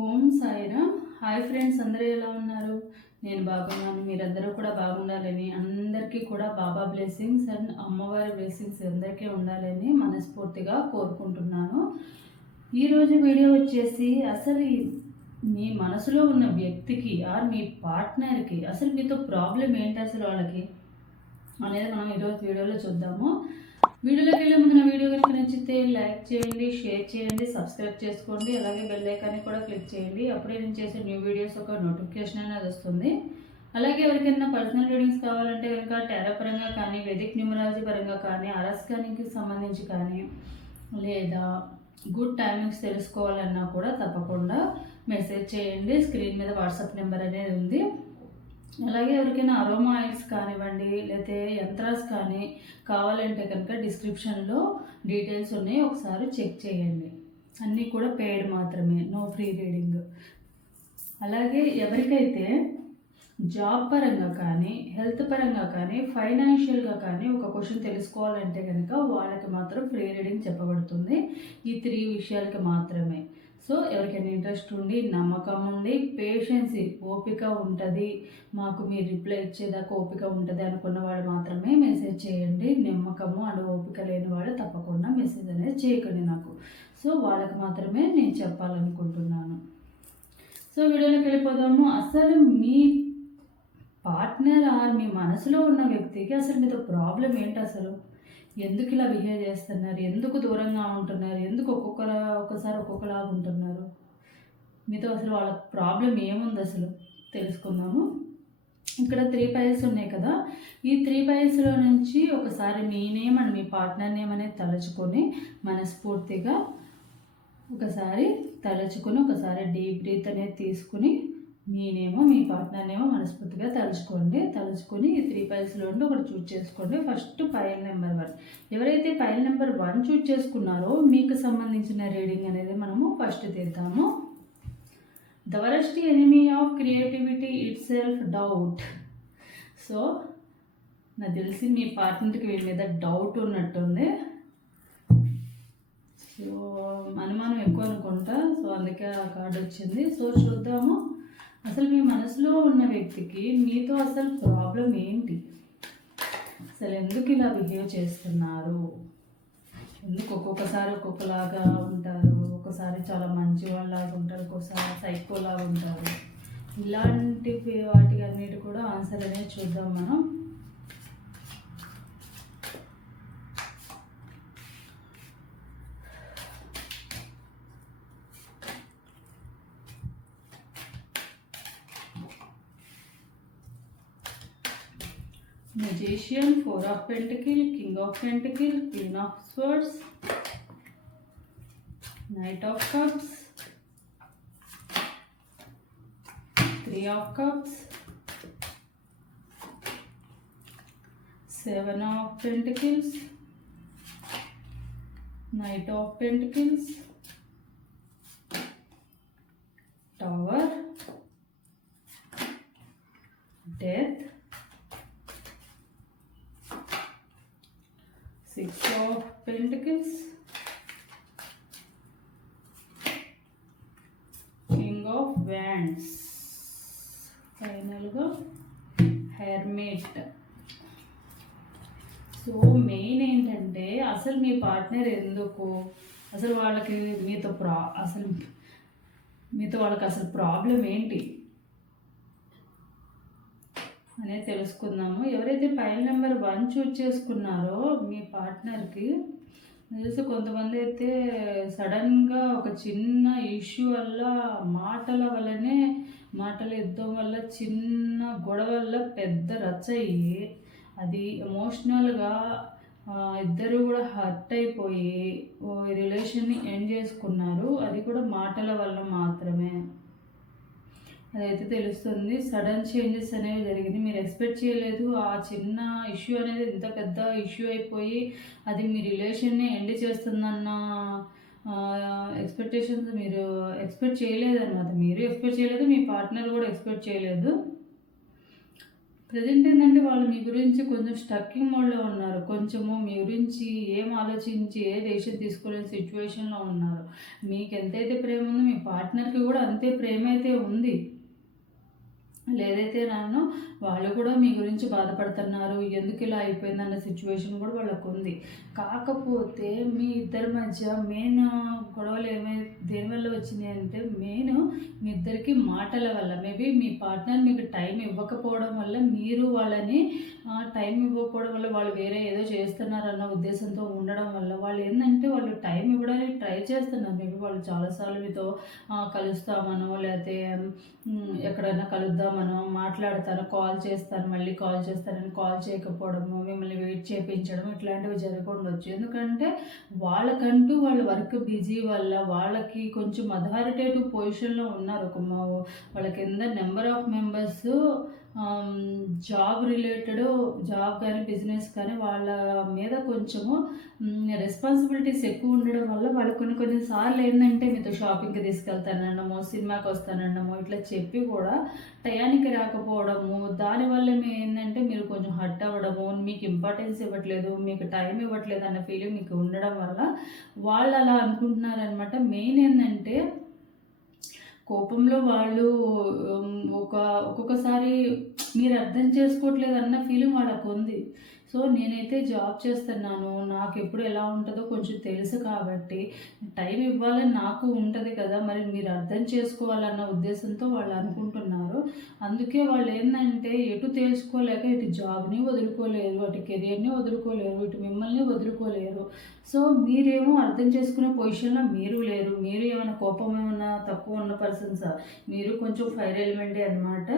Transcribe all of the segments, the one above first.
ఓం Sairam. Hi friends, అందరూ ఎలా ఉన్నారు? నేను బాగున్నాను. మీరందరూ కూడా బాగుండాలని, అందరికీ కూడా బాబా బ్లెస్సింగ్స్ అండ్ అమ్మవారి బ్లెస్సింగ్స్ అందరికీ ఉండాలని మనస్ఫూర్తిగా కోరుకుంటున్నాను. ఈరోజు వీడియో వచ్చేసి అసలు మీ మనసులో ఉన్న వ్యక్తికి ఆర్ మీ పార్ట్నర్కి అసలు మీతో ప్రాబ్లం ఏంటి, అసలు వాళ్ళకి అనేది మనం ఈరోజు వీడియోలో చూద్దాము. వీడియోలోకి వెళ్ళే ముందు నా వీడియో కనుక నచ్చితే లైక్ చేయండి, షేర్ చేయండి, సబ్స్క్రైబ్ చేసుకోండి. అలాగే బెల్ ఐకాన్ని కూడా క్లిక్ చేయండి. అప్పుడే నేను చేసే న్యూ వీడియోస్ ఒక నోటిఫికేషన్ అనేది వస్తుంది. అలాగే ఎవరికైనా పర్సనల్ రీడింగ్స్ కావాలంటే కనుక టారో పరంగా కానీ, వేదిక్ న్యూమరాలజీ పరంగా కానీ, అరస్కానికి సంబంధించి కానీ, లేదా గుడ్ టైమింగ్స్ తెలుసుకోవాలన్నా కూడా తప్పకుండా మెసేజ్ చేయండి. స్క్రీన్ మీద వాట్సాప్ నెంబర్ అనేది ఉంది. అలాగే ఎవరికైనా అరోమా ఆయిల్స్ కానివ్వండి, లేకపోతే యంత్రాస్ కానీ కావాలంటే కనుక డిస్క్రిప్షన్లో డీటెయిల్స్ ఉన్నాయి, ఒకసారి చెక్ చేయండి. అన్నీ కూడా పెయిడ్ మాత్రమే, నో ఫ్రీ రీడింగ్. అలాగే ఎవరికైతే జాబ్ పరంగా కానీ, హెల్త్ పరంగా కానీ, ఫైనాన్షియల్గా కానీ ఒక క్వశ్చన్ తెలుసుకోవాలంటే కనుక వాళ్ళకి మాత్రం ఫ్రీ రీడింగ్ చెప్పబడుతుంది. ఈ 3 విషయాలకి మాత్రమే. సో ఎవరికైనా ఇంట్రెస్ట్ ఉండి, నమ్మకం ఉండి, పేషెన్సీ, ఓపిక ఉంటుంది, మాకు మీరు రిప్లై ఇచ్చేదాకా ఓపిక ఉంటుంది అనుకున్న వాళ్ళు మాత్రమే మెసేజ్ చేయండి. నమ్మకము అండ్ ఓపిక లేని వాళ్ళు తప్పకుండా మెసేజ్ అనేది చేయకండి నాకు. సో వాళ్ళకి మాత్రమే నేను చెప్పాలనుకుంటున్నాను. సో వీడియోలోకి వెళ్ళిపోదాము. అసలు మీ పార్ట్నర్ ఆర్ మీ మనసులో ఉన్న వ్యక్తికి అసలు మీతో ప్రాబ్లం ఏంటి, అసలు ఎందుకు ఇలా బిహేవ్ చేస్తున్నారు, ఎందుకు దూరంగా ఉంటున్నారు, ఎందుకు ఒక్కొక్కసారి ఒక్కొక్కలాగా ఉంటున్నారు, మీతో అసలు వాళ్ళ ప్రాబ్లం ఏముంది అసలు తెలుసుకుందాము. ఇక్కడ 3 పైల్స్ ఉన్నాయి కదా, ఈ 3 పైల్స్లో నుంచి ఒకసారి మీ నేమ్ అండ్ మీ పార్ట్నర్ నేమ్ అనేది తలుచుకొని మనస్ఫూర్తిగా ఒకసారి తలుచుకొని, ఒకసారి డీప్ బ్రీత్ అనేది తీసుకుని మీనేమో మీ పార్ట్నర్ నేమో మనస్ఫూర్తిగా తలుచుకొని ఈ 3 పైల్స్లో ఉండి ఒకటి చూజ్ చేసుకోండి. First pile number 1. ఎవరైతే పైల్ నెంబర్ 1 చూజ్ చేసుకున్నారో మీకు సంబంధించిన రీడింగ్ అనేది మనము ఫస్ట్ తీద్దాము. The worst enemy of creativity it self, doubt. So నాకు తెలిసి మీ పార్ట్నర్కి వీళ్ళ మీద డౌట్ ఉన్నట్టుంది. సో అనుమానం ఎక్కువ అనుకుంటా, సో అందుకే ఆ కార్డు వచ్చింది. సో చూద్దాము అసలు మీ మనసులో ఉన్న వ్యక్తికి మీతో అసలు ప్రాబ్లం ఏంటి, అసలు ఎందుకు ఇలా బిహేవ్ చేస్తున్నారు, ఎందుకు ఒక్కొక్కసారి ఒక్కొక్కలాగా ఉంటారు, ఒకసారి చాలా మంచి వాళ్ళలాగా ఉంటారు, ఒక్కొక్కసారి సైకోలాగా ఉంటారు. ఇలాంటి వాటికి అన్నిటి కూడా ఆన్సర్ అనేది చూద్దాం మనం. Magician, 4 of Pentacles, King of Pentacles, Queen of Swords, Knight of Cups, 3 of Cups, 7 of Pentacles, Knight of Pentacles, Tower, Death, 6 of Pentacles, King of Wands, ఫైనల్గా హెర్మిట్. సో మెయిన్ ఏంటంటే అసలు మీ పార్ట్నర్ ఎందుకు, అసలు వాళ్ళకి మీతో వాళ్ళకి అసలు ప్రాబ్లం ఏంటి అనేది తెలుసుకుందాము. ఎవరైతే పైల్ నెంబర్ 1 చూజ్ చేసుకున్నారో మీ పార్ట్నర్కి తెలిసి కొంతమంది అయితే సడన్గా ఒక చిన్న ఇష్యూ వల్ల మాటల యుద్ధం వల్ల చిన్న గొడవ వల్ల పెద్ద రచ్చ అయ్యి అది ఎమోషనల్గా ఇద్దరు కూడా హర్ట్ అయిపోయి రిలేషన్ని ఎండ్ చేసుకున్నారు. అది కూడా మాటల వల్ల మాత్రమే అదైతే తెలుస్తుంది. సడన్ చేంజెస్ అనేవి జరిగింది, మీరు ఎక్స్పెక్ట్ చేయలేదు. ఆ చిన్న ఇష్యూ అనేది ఇంత పెద్ద ఇష్యూ అయిపోయి అది మీ రిలేషన్ని ఎండ్ చేస్తుందన్న ఎక్స్పెక్టేషన్స్ మీరు ఎక్స్పెక్ట్ చేయలేదన్నమాట. మీరు ఎక్స్పెక్ట్ చేయలేదు, మీ పార్ట్నర్ కూడా ఎక్స్పెక్ట్ చేయలేదు. ప్రజెంట్ ఏంటంటే వాళ్ళు మీ గురించి కొంచెం స్టక్కింగ్ మోడ్లో ఉన్నారు. కొంచెము మీ గురించి ఏం ఆలోచించి ఏ డెసిషన్ తీసుకోలేని సిచ్యువేషన్లో ఉన్నారు. మీకు ఎంతైతే ప్రేమ ఉందో మీ పార్ట్నర్కి కూడా అంతే ప్రేమ అయితే ఉంది. లేదైతే నన్ను వాళ్ళు కూడా మీ గురించి బాధపడుతున్నారు, ఎందుకు ఇలా అయిపోయిందన్న సిచ్యువేషన్ కూడా వాళ్ళకు ఉంది. కాకపోతే మీ ఇద్దరి మధ్య మెయిన్ గొడవలు దేనివల్ల వచ్చినాయి అంటే మెయిన్ మీ ఇద్దరికి మాటల వల్ల. మేబీ మీ పార్ట్నర్ మీకు టైం ఇవ్వకపోవడం వల్ల, మీరు వాళ్ళని టైం ఇవ్వకపోవడం వల్ల, వాళ్ళు వేరే ఏదో చేస్తున్నారన్న ఉద్దేశంతో ఉండడం వల్ల వాళ్ళు ఏంటంటే వాళ్ళు టైం ఇవ్వడానికి ట్రై చేస్తున్నారు. మేబీ వాళ్ళు చాలాసార్లు మీతో కలుస్తామనో లేకపోతే ఎక్కడైనా కలుద్దామనో మాట్లాడతాను, కాల్ చేస్తాను, మళ్ళీ కాల్ చేస్తానని కాల్ చేయకపోవడము, మిమ్మల్ని వెయిట్ చేయించడం ఇట్లాంటివి జరగకుండొచ్చు. ఎందుకంటే వాళ్ళకంటూ వాళ్ళ వర్క్ బిజీ వల్ల వాళ్ళకి కొంచెం అథారిటేటివ్ పొజిషన్లో ఉన్నారు. వాళ్ళ కింద number of members job related, job కానీ బిజినెస్ కానీ వాళ్ళ మీద కొంచెము రెస్పాన్సిబిలిటీస్ ఎక్కువ ఉండడం వల్ల వాళ్ళు కొన్నిసార్లు ఏంటంటే మీతో షాపింగ్కి తీసుకెళ్తానన్నమో, సినిమాకి వస్తానన్నమో ఇట్లా చెప్పి కూడా టయానికి రాకపోవడము, దానివల్ల ఏంటంటే మీరు కొంచెం హర్ట్ అవ్వడము, మీకు ఇంపార్టెన్స్ ఇవ్వట్లేదు, మీకు టైం ఇవ్వట్లేదు అన్న ఫీలింగ్ మీకు ఉండడం వల్ల వాళ్ళు అలా అనుకుంటున్నారనమాట. మెయిన్ ఏంటంటే కోపంలో వాళ్ళు ఒక్కొక్కసారి మీరు అర్థం చేసుకోవట్లేదు అన్న ఫీలింగ్ వాళ్ళకు ఉంది. సో నేనైతే జాబ్ చేస్తున్నాను, నాకు ఎప్పుడు ఎలా ఉంటుందో కొంచెం తెలుసు కాబట్టి టైం ఇవ్వాలని నాకు ఉంటుంది కదా, మరి మీరు అర్థం చేసుకోవాలన్న ఉద్దేశంతో వాళ్ళు అనుకుంటున్నారు. అందుకే వాళ్ళు ఏంటంటే ఎటు తెలుసుకోలేక ఇటు జాబ్ని వదులుకోలేరు, అటు కెరియర్ని వదులుకోలేరు, ఇటు మిమ్మల్ని వదులుకోలేరు. సో మీరేమో అర్థం చేసుకునే పొజిషన్లో మీరు లేరు. మీరు ఏమైనా కోపం ఏమైనా తక్కువ ఉన్న పర్సన్స్, మీరు కొంచెం ఫైర్ ఎలిమెంటే అనమాట.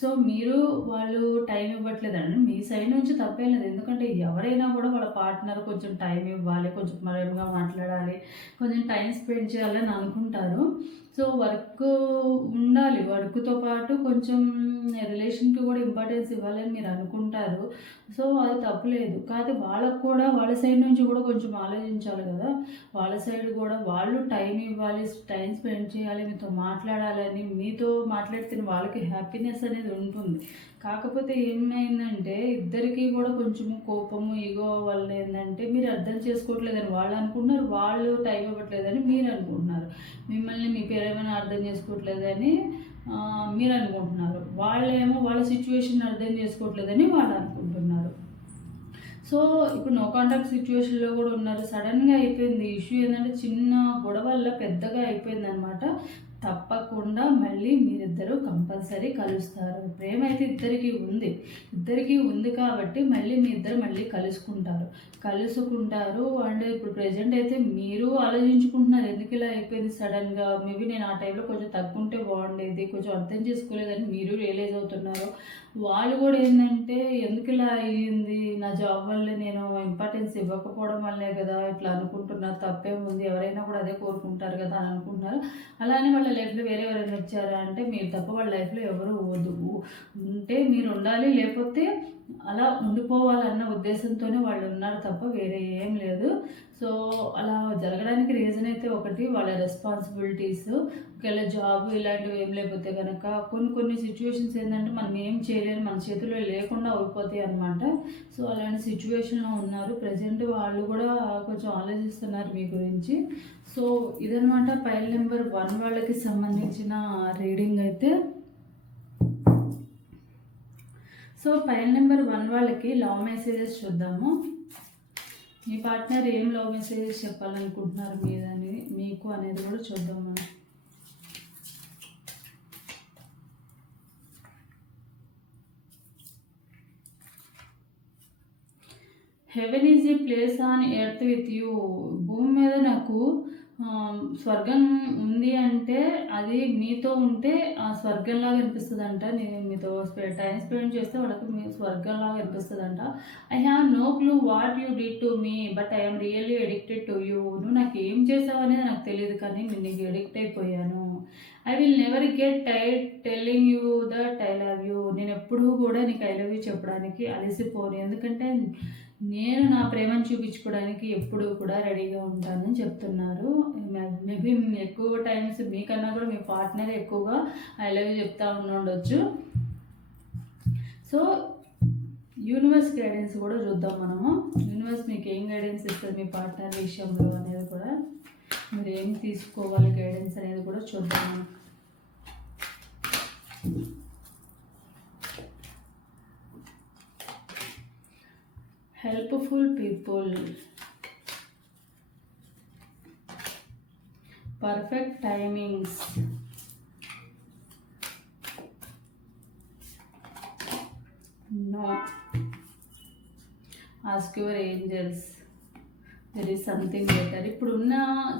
సో మీరు వాళ్ళు టైం ఇవ్వట్లేదండి, మీ సైడ్ నుంచి తప్పేం లేదు. ఎందుకంటే ఎవరైనా కూడా వాళ్ళ పార్ట్నర్ కొంచెం టైం ఇవ్వాలి, కొంచెం ప్రేమగా మాట్లాడాలి, కొంచెం టైం స్పెండ్ చేయాలని అనుకుంటారు. సో వర్క్ ఉండాలి, వర్క్తో పాటు కొంచెం రిలేషన్కి కూడా ఇంపార్టెన్స్ ఇవ్వాలని మీరు అనుకుంటారు. సో అది తప్పులేదు. కాదు వాళ్ళకు కూడా వాళ్ళ సైడ్ నుంచి కూడా కొంచెం ఆలోచించాలి కదా. వాళ్ళ సైడ్ కూడా వాళ్ళు టైం ఇవ్వాలి, టైం స్పెండ్ చేయాలి, మీతో మాట్లాడాలని, మీతో మాట్లాడితే వాళ్ళకి హ్యాపీనెస్ అనేది ఉంటుంది. కాకపోతే ఏమైందంటే ఇద్దరికీ కూడా కొంచెం కోపము, ఈగో వల్ల ఏంటంటే మీరు అర్థం చేసుకోవట్లేదని వాళ్ళు అనుకుంటున్నారు, వాళ్ళు టైం ఇవ్వట్లేదని మీరు అనుకుంటున్నారు, మిమ్మల్ని మీ పేరేమైనా అర్థం చేసుకోవట్లేదని మీరు అనుకుంటున్నారు, వాళ్ళేమో వాళ్ళ సిచ్యువేషన్ అర్థం చేసుకోవట్లేదని వాళ్ళు అనుకుంటున్నారు. సో ఇప్పుడు నో కాంటాక్ట్ సిచ్యువేషన్లో కూడా ఉన్నారు. సడన్గా అయిపోయింది ఇష్యూ. ఏంటంటే చిన్న గొడవ వల్ల పెద్దగా అయిపోయింది అనమాట. తప్పకుండా మళ్ళీ మీరిద్దరూ కంపల్సరీ కలుస్తారు. ప్రేమ అయితే ఇద్దరికీ ఉంది కాబట్టి మళ్ళీ మీ ఇద్దరు మళ్ళీ కలుసుకుంటారు. అండ్ ఇప్పుడు ప్రజెంట్ అయితే మీరు ఆలోచించుకుంటున్నారు ఎందుకు ఇలా అయిపోయింది సడన్గా, మేబీ నేను ఆ టైంలో కొంచెం తగ్గుంటే బాగుండేది, కొంచెం అర్థం చేసుకోలేదని మీరు రియలైజ్ అవుతున్నారు. వాళ్ళు కూడా ఏంటంటే ఎందుకు ఇలా అయ్యింది, నా జాబ్ వల్లే, నేను ఇంపార్టెన్స్ ఇవ్వకపోవడం వల్లే కదా ఇట్లా అనుకుంటున్నారు, తప్పేముంది, ఎవరైనా కూడా అదే కోరుకుంటారు కదా అని అనుకుంటున్నారు. అలానే వాళ్ళ లైఫ్లో వేరే ఎవరైనా వచ్చారా అంటే మీరు తప్ప వాళ్ళ లైఫ్లో ఎవరు ఉంటే మీరు ఉండాలి, లేకపోతే అలా ఉండిపోవాలన్న ఉద్దేశంతోనే వాళ్ళు ఉన్నారు తప్ప వేరే ఏం లేదు. సో అలా జరగడానికి రీజన్ అయితే ఒకటి వాళ్ళ రెస్పాన్సిబిలిటీస్. ఒకవేళ జాబ్ ఇలాంటివి ఏం లేకపోతే కనుక కొన్ని సిచ్యువేషన్స్ ఏంటంటే మనం ఏం చేయలేని, మన చేతిలో లేకుండా అయిపోతాయి అనమాట. సో అలాంటి సిచ్యువేషన్లో ఉన్నారు ప్రజెంట్. వాళ్ళు కూడా కొంచెం ఆలోచిస్తున్నారు మీ గురించి. సో ఇదనమాట పైల్ నెంబర్ 1 వాళ్ళకి సంబంధించిన రీడింగ్ అయితే. సో పైల్ నెంబర్ 1 వాళ్ళకి లవ్ మెసేజెస్ చూద్దాము. మీ పార్ట్నర్ ఏం లవ్ మెసేజెస్ చెప్పాలనుకుంటున్నారు మీకు అనేది కూడా చూద్దాం మనం. Heaven is a place on earth with you. భూమి మీద నాకు స్వర్గం ఉంది అంటే అది మీతో ఉంటే ఆ స్వర్గంలాగా అనిపిస్తుంది అంట. నేను మీతో టైం స్పెండ్ చేస్తే వాళ్ళకి మీ స్వర్గంలాగా అనిపిస్తుంది అంట. I have no clue what you did to me but I'm really addicted to you. నువ్వు నాకు ఏం చేసావు అనేది నాకు తెలియదు కానీ నేను నీకు ఎడిక్ట్ అయిపోయాను. I will never get tired telling you that I love you. నేను ఎప్పుడూ కూడా నీకు ఐ లవ్ యూ చెప్పడానికి అలసిపోను, ఎందుకంటే నేను నా ప్రేమను చూపించుకోవడానికి ఎప్పుడూ కూడా రెడీగా ఉంటానని చెప్తున్నారు. మేబీ ఎక్కువ టైమ్స్ మీకన్నా కూడా మీ పార్ట్నర్ ఎక్కువగా ఐ లవ్ యూ చెప్తా ఉండొచ్చు. సో యూనివర్స్ గైడెన్స్ కూడా చూద్దాం మనము. యూనివర్స్ మీకు ఏం గైడెన్స్ ఇస్తుంది మీ పార్ట్నర్ విషయంలో అనేది కూడా, మీరు ఏం తీసుకోవాలి గైడెన్స్ అనేది కూడా చూద్దాము. Helpful people, perfect timings, no, ask your angels, there is something better. ఇప్పుడున్న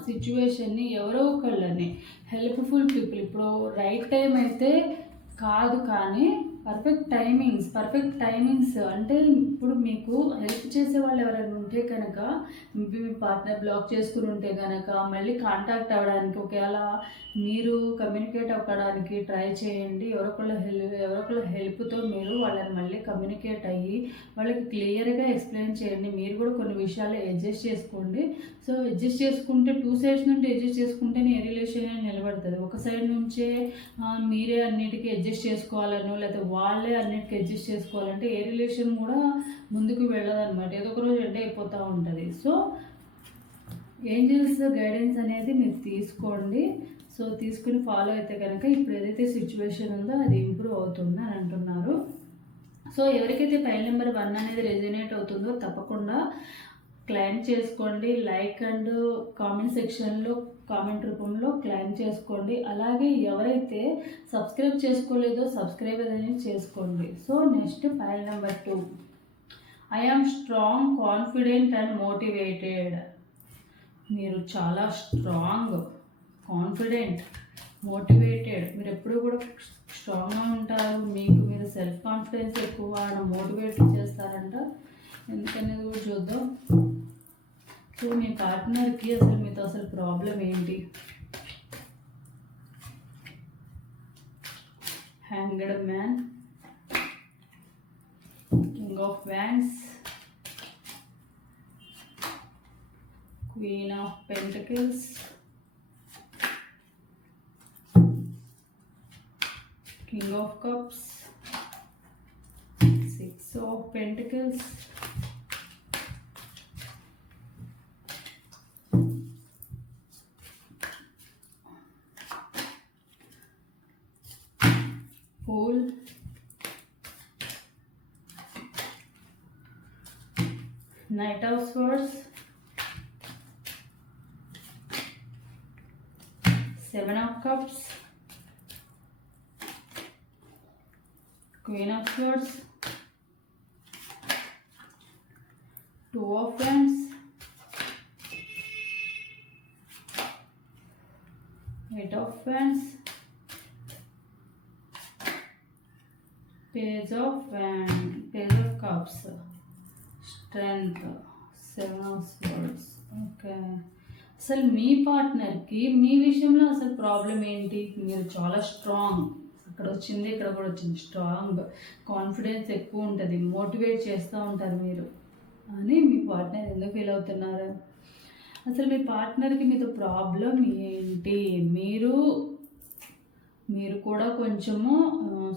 సిచ్యువేషన్ని ఎవరో ఒకళ్ళని హెల్ప్ఫుల్ పీపుల్, ఇప్పుడు రైట్ టైం అయితే కాదు కానీ పర్ఫెక్ట్ టైమింగ్స్ అంటే ఇప్పుడు మీకు హెల్ప్ చేసే వాళ్ళు ఎవరైనా ఉంటే కనుక, మీ పార్ట్నర్ బ్లాక్ చేసుకుని ఉంటే కనుక మళ్ళీ కాంటాక్ట్ అవ్వడానికి, ఒకవేళ మీరు కమ్యూనికేట్ అవ్వడానికి ట్రై చేయండి. ఎవరొకళ్ళ హెల్ప్తో మీరు వాళ్ళని మళ్ళీ కమ్యూనికేట్ అయ్యి వాళ్ళకి క్లియర్గా ఎక్స్ప్లెయిన్ చేయండి. మీరు కూడా కొన్ని విషయాలు అడ్జస్ట్ చేసుకోండి. సో అడ్జస్ట్ చేసుకుంటే 2 సైడ్స్ నుండి అడ్జస్ట్ చేసుకుంటేనే ఏ రిలేషన్ నిలబడుతుంది. ఒక సైడ్ నుంచే మీరే అన్నిటికీ అడ్జస్ట్ చేసుకోవాలను, లేకపోతే వాళ్ళే అన్నిటికీ అడ్జస్ట్ చేసుకోవాలంటే ఏ రిలేషన్ కూడా ముందుకు వెళ్ళదన్నమాట. ఏదో ఒక రోజు ఎండ్ అయిపోతూ ఉంటుంది. సో ఏంజల్స్ గైడెన్స్ అనేది మీరు తీసుకోండి. సో తీసుకుని ఫాలో అయితే కనుక ఇప్పుడు ఏదైతే సిచ్యువేషన్ ఉందో అది ఇంప్రూవ్ అవుతుంది అని అంటున్నారు. సో ఎవరికైతే ఫైల్ నెంబర్ 1 అనేది రెజనేట్ అవుతుందో తప్పకుండా క్లైమ్ చేసుకోండి. లైక్ అండ్ కామెంట్ సెక్షన్లో కామెంట్ రూపంలో క్లైమ్ చేసుకోండి. అలాగే ఎవరైతే సబ్స్క్రైబ్ చేసుకోలేదో సబ్స్క్రైబ్ అనేది చేసుకోండి. So next file number 2, I am strong, confident and motivated. మీరు చాలా స్ట్రాంగ్, కాన్ఫిడెంట్, మోటివేటెడ్, మీరు ఎప్పుడూ కూడా స్ట్రాంగ్గా ఉంటారు. మీకు మీరు సెల్ఫ్ కాన్ఫిడెన్స్ ఎక్కువ, మోటివేట్ చేస్తారంట. ఎందుకనేది కూడా చూద్దాం. సో మీ పార్ట్నర్కి అసలు మీతో అసలు ప్రాబ్లం ఏంటి? Hanged man, king of wands, queen of pentacles, king of cups, 6 of Pentacles, Fool, Knight of Swords, 7 of Cups, Queen of Swords, 2 of Wands, 8 of Wands, Page of Cups, Strength, 7 of Swords. Okay, అసలు మీ పార్ట్నర్కి మీ విషయంలో అసలు problem ఏంటి? మీరు చాలా strong, అక్కడ వచ్చింది ఇక్కడ కూడా వచ్చింది, స్ట్రాంగ్, కాన్ఫిడెన్స్ ఎక్కువ ఉంటుంది, మోటివేట్ చేస్తూ ఉంటారు మీరు అని మీ పార్ట్నర్ ఎందుకు ఫీల్ అవుతున్నారు? అసలు మీ పార్ట్నర్కి మీతో ప్రాబ్లం ఏంటి? మీరు కూడా కొంచెము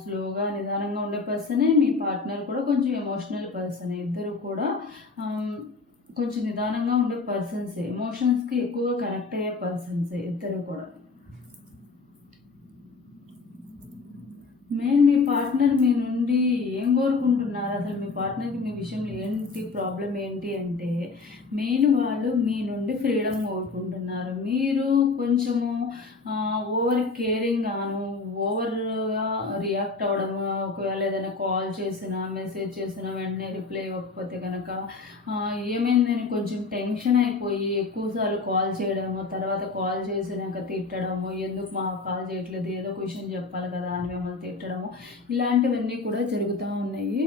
స్లోగా నిదానంగా ఉండే పర్సనే, మీ పార్ట్నర్ కూడా కొంచెం ఎమోషనల్ పర్సనే. ఇద్దరు కూడా కొంచెం నిదానంగా ఉండే పర్సన్సే, ఎమోషన్స్కి ఎక్కువగా కనెక్ట్ అయ్యే పర్సన్సే ఇద్దరు కూడా. మెయిన్ మీ పార్ట్నర్ మీ నుండి ఏం కోరుకుంటున్నారు? అసలు మీ పార్ట్నర్కి మీ విషయంలో ఏంటి ప్రాబ్లం ఏంటి అంటే, మెయిన్ వాళ్ళు మీ నుండి ఫ్రీడమ్ కోరుకుంటున్నారు. మీరు కొంచెము ఓవర్ కేరింగ్ గాను, ఓవర్గా రియాక్ట్ అవ్వడము, ఒకవేళ ఏదైనా కాల్ చేసినా మెసేజ్ చేసినా వెంటనే రిప్లై ఇవ్వకపోతే కనుక ఏమైందని కొంచెం టెన్షన్ అయిపోయి ఎక్కువసార్లు కాల్ చేయడము, తర్వాత కాల్ చేసినాక తిట్టడము, ఎందుకు మా కాల్ చేయట్లేదు, ఏదో ఒక విషయం చెప్పాలి కదా అని మిమ్మల్ని తిట్టడము, ఇలాంటివన్నీ కూడా జరుగుతూ ఉన్నాయి.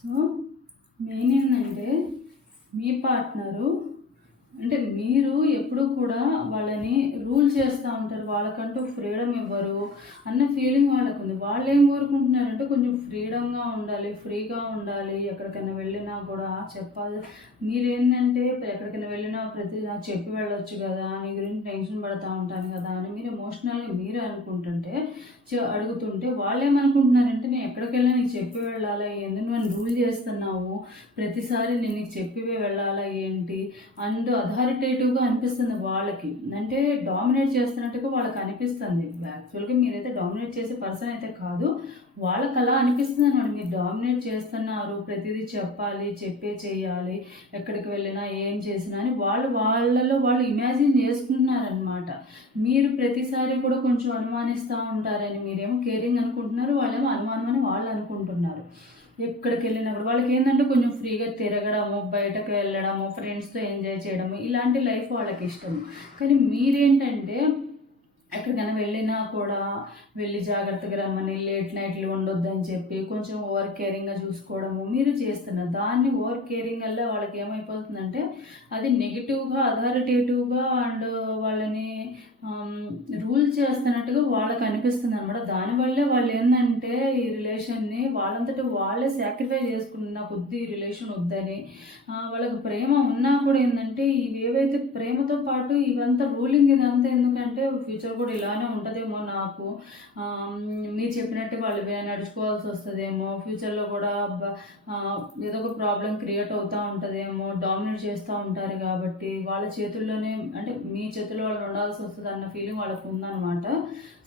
సో మెయిన్ ఏంటంటే మీ పార్ట్నరు అంటే మీరు ఎప్పుడూ కూడా వాళ్ళని రూల్ చేస్తూ ఉంటారు, వాళ్ళకంటూ ఫ్రీడమ్ ఇవ్వరు అన్న ఫీలింగ్ వాళ్ళకు ఉంది. వాళ్ళు ఏం కోరుకుంటున్నారంటే కొంచెం ఫ్రీడమ్గా ఉండాలి, ఫ్రీగా ఉండాలి, ఎక్కడికైనా వెళ్ళినా కూడా చెప్పాలి. మీరేంటంటే ఎక్కడికైనా వెళ్ళినా ప్రతి నాకు చెప్పి వెళ్ళొచ్చు కదా, నీ గురించి టెన్షన్ పడుతూ ఉంటాను కదా అని మీరు ఎమోషనల్గా మీరే అనుకుంటుంటే అడుగుతుంటే వాళ్ళు ఏమనుకుంటున్నారంటే నేను ఎక్కడికి వెళ్ళినా నీకు చెప్పి వెళ్ళాలా, ఎందుకు నన్ను రూల్ చేస్తున్నావు, ప్రతిసారి నేను నీకు చెప్పివే వెళ్ళాలా ఏంటి అండ్ అథారిటేటివ్గా అనిపిస్తుంది వాళ్ళకి. అంటే డామినేట్ చేస్తున్నట్టుగా వాళ్ళకి అనిపిస్తుంది. యాక్చువల్గా మీరైతే డామినేట్ చేసే పర్సన్ అయితే కాదు, వాళ్ళకి అలా అనిపిస్తుంది అనమాట. మీరు డామినేట్ చేస్తున్నారు, ప్రతిదీ చెప్పాలి, చెప్పే చేయాలి, ఎక్కడికి వెళ్ళినా ఏం చేసినా అని వాళ్ళలో వాళ్ళు ఇమాజిన్ చేసుకుంటున్నారనమాట. మీరు ప్రతిసారి కూడా కొంచెం అనుమానిస్తూ ఉంటారని మీరేమో కేరింగ్ అనుకుంటున్నారు, వాళ్ళేమో అనుమానం అని వాళ్ళు అనుకుంటున్నారు. ఎక్కడికి వెళ్ళినప్పుడు వాళ్ళకి ఏంటంటే కొంచెం ఫ్రీగా తిరగడము, బయటకు వెళ్ళడము, ఫ్రెండ్స్తో ఎంజాయ్ చేయడము, ఇలాంటి లైఫ్ వాళ్ళకి ఇష్టం. కానీ మీరేంటంటే ఎక్కడికైనా వెళ్ళినా కూడా వెళ్ళి జాగ్రత్తగా రమ్మని, లేట్ నైట్లు ఉండొద్దని చెప్పి కొంచెం ఓవర్ కేరింగ్గా చూసుకోవడము మీరు చేస్తున్నారు. దాన్ని ఓవర్ కేరింగ్ వల్ల వాళ్ళకి ఏమైపోతుందంటే అది నెగిటివ్గా, అథారిటేటివ్గా అండ్ వాళ్ళని రూల్ చేస్తున్నట్టుగా వాళ్ళకి అనిపిస్తుంది అనమాట. దానివల్లే వాళ్ళు ఏంటంటే ఈ రిలేషన్ని వాళ్ళంతటా వాళ్ళే సాక్రిఫై చేసుకున్న కొద్ది రిలేషన్ వద్దని, వాళ్ళకి ప్రేమ ఉన్నా కూడా ఏంటంటే ఇవి ఏవైతే ప్రేమతో పాటు ఇవంతా రూలింగ్ ఇదంతా ఎందుకంటే ఫ్యూచర్ కూడా ఇలానే ఉంటుందేమో, నాకు మీరు చెప్పినట్టే వాళ్ళు నడుచుకోవాల్సి వస్తుందేమో, ఫ్యూచర్లో కూడా ఏదో ఒక ప్రాబ్లం క్రియేట్ అవుతూ ఉంటుందేమో, డామినేట్ చేస్తూ ఉంటారు కాబట్టి వాళ్ళ చేతుల్లోనే అంటే మీ చేతుల్లో వాళ్ళు ఉండాల్సి వస్తుంది అన్న ఫీలింగ్ వాళ్ళకు ఉందన్నమాట.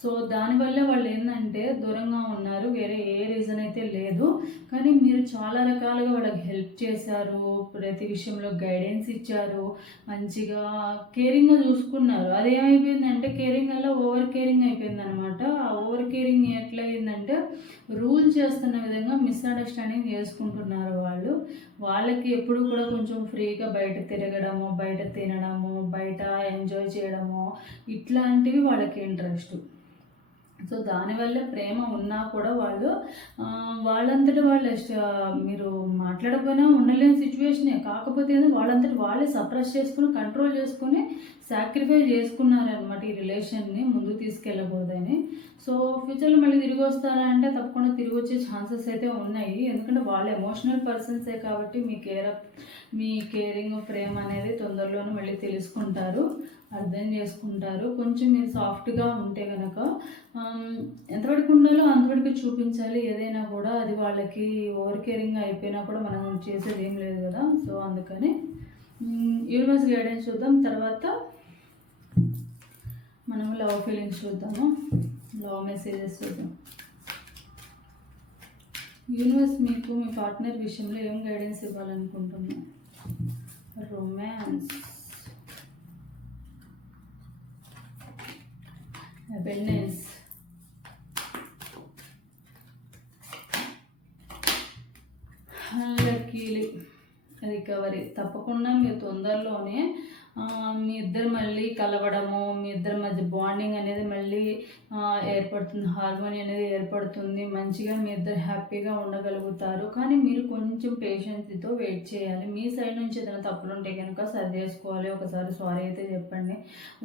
సో దానివల్లే వాళ్ళు ఏంటంటే దూరంగా ఉన్నారు, వేరే ఏ రీజన్ అయితే లేదు. కానీ మీరు చాలా రకాలుగా వాళ్ళకి హెల్ప్ చేశారు, ప్రతి విషయంలో గైడెన్స్ ఇచ్చారు, మంచిగా కేరింగ్గా చూసుకున్నారు. అదేమైపోయిందంటే కేరింగ్ వల్ల ఓవర్ కేరింగ్ అయిపోయింది అనమాట. ఆ ఓవర్ కేరింగ్ ఎట్లయిందంటే రూల్ చేస్తున్న విధంగా మిస్అండర్స్టాండింగ్ చేసుకుంటున్నారు వాళ్ళు. వాళ్ళకి ఎప్పుడు కూడా కొంచెం ఫ్రీగా బయట తిరగడము, బయట తినడము, బయట ఎంజాయ్ చేయడము, ఇట్లాంటివి వాళ్ళకి ఇంట్రెస్ట్. సో దానివల్ల ప్రేమ ఉన్నా కూడా వాళ్ళు వాళ్ళంతటి వాళ్ళే మీరు మాట్లాడకపోయినా ఉండలేని సిచ్యువేషనే. కాకపోతే వాళ్ళంతటి వాళ్ళే సప్రెస్ చేసుకుని, కంట్రోల్ చేసుకుని, సాక్రిఫై చేసుకున్నారనమాట ఈ రిలేషన్ని ముందుకు తీసుకెళ్ళకూడదని. సో ఫ్యూచర్లో మళ్ళీ తిరిగి వస్తారా అంటే తప్పకుండా తిరిగి వచ్చే ఛాన్సెస్ అయితే ఉన్నాయి. ఎందుకంటే వాళ్ళు ఎమోషనల్ పర్సన్సే కాబట్టి మీ కేరింగ్, ప్రేమ అనేది తొందరలోనే మళ్ళీ తెలుసుకుంటారు, అర్థం చేసుకుంటారు. కొంచెం మీరు సాఫ్ట్గా ఉంటే కనుక ఎంతవరకు ఉండాలో అంతవరకు చూపించాలి ఏదైనా కూడా. అది వాళ్ళకి ఓవర్ కేరింగ్ అయిపోయినా కూడా మనం చేసేది ఏం లేదు కదా. సో అందుకని యూనివర్స్ గైడెన్స్ చూద్దాం, తర్వాత మనము లవ్ ఫీలింగ్స్ చూద్దాము, లవ్ మెసేజెస్ చూద్దాం. యూనివర్స్ మీకు మీ పార్ట్నర్ విషయంలో ఏం గైడెన్స్ ఇవ్వాలనుకుంటున్నాం? Romance, abundance, luckily, recovery. తప్పకుండా మీరు తొందరలోనే మీ ఇద్దరు మళ్ళీ కలవడము, మీ ఇద్దరి మధ్య బాండింగ్ అనేది మళ్ళీ ఏర్పడుతుంది, హార్మోని అనేది ఏర్పడుతుంది, మంచిగా మీ ఇద్దరు హ్యాపీగా ఉండగలుగుతారు. కానీ మీరు కొంచెం పేషెన్స్తో వెయిట్ చేయాలి. మీ సైడ్ నుంచి ఏదైనా తప్పులు ఉంటే కనుక సరి చేసుకోవాలి. ఒకసారి సారీ అయితే చెప్పండి.